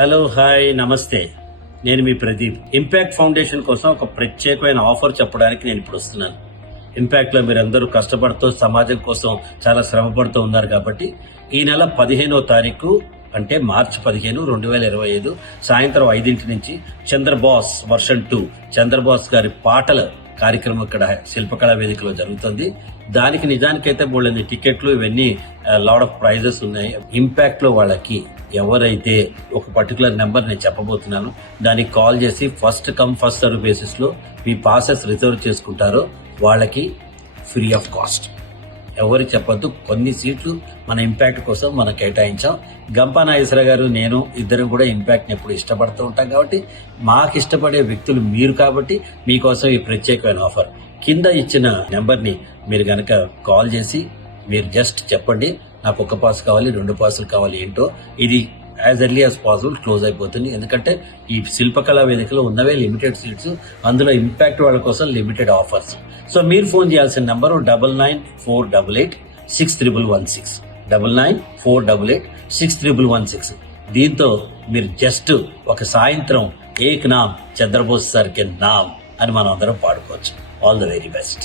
Hello hi నమస్తే. నేను మీ Pradeep. Impact foundation కోసం ఒక ప్రత్యేకమైన ఆఫర్ చెప్పడానికి నేను ఇప్పుడు వస్తున్నాను. ఇంపాక్ట్ లో మీరందరూ కష్టపడుతూ సమాజం కోసం చాలా శ్రమ పడుతూ ఉన్నారు కాబట్టి ఈ నెల 15వ తారీఖు అంటే మార్చి 15, 2025 సాయంత్రం 5 నుంచి చంద్రబాస్ వర్షన్ 2 చంద్రబాస్ గారి పాటల కార్యక్రమం ఇక్కడ శిల్పకళా వేదికలో జరుగుతుంది. దానికి నిజానికైతే బోళ్ళని టికెట్లు ఇవన్నీ లాడ్ ఆఫ్ ప్రైజెస్ ఉన్నాయి. ఇంపాక్ట్ లో వాళ్ళకి ఎవరైతే ఒక పర్టికులర్ నెంబర్ నేను చెప్పబోతున్నాను దానికి కాల్ చేసి first come first serve basis లో మీ పాసెస్ రిజర్వ్ చేసుకుంటారో వాళ్ళకి ఫ్రీ ఆఫ్ కాస్ట్. ఎవరికి చెప్పొద్దు, కొన్ని సీట్లు మన ఇంపాక్ట్ కోసం మనం కేటాయించాం. గంపా నాగేశ్వర గారు నేను ఇద్దరం కూడా ఇంపాక్ట్ ని ఎప్పుడు ఇష్టపడుతూ ఉంటాం కాబట్టి మాకు ఇష్టపడే వ్యక్తులు మీరు కాబట్టి మీకోసం ఈ ప్రత్యేకమైన ఆఫర్. కింద ఇచ్చిన నెంబర్ ని మీరు గనక కాల్ చేసి మీరు జస్ట్ చెప్పండి నాకు ఒక పాస్ కావాలి, 2 పాసులు కావాలి, ఏంటో ఇది as early as possible close అయిపోతుంది. ఎందుకంటే ఈ శిల్పకళా వేదికలో ఉన్నవే లిమిటెడ్ సీట్స్, అందులో ఇంపాక్ట్ వాళ్ళ కోసం లిమిటెడ్ ఆఫర్స్. సో మీరు ఫోన్ చేయాల్సిన నంబరు 9948861116 9948861116. దీంతో మీరు జస్ట్ ఒక సాయంత్రం ఏక్ నామ్ చంద్రబోస్ సార్ కే నామ్ అని మనం అందరం పాడుకోవచ్చు. All the very best.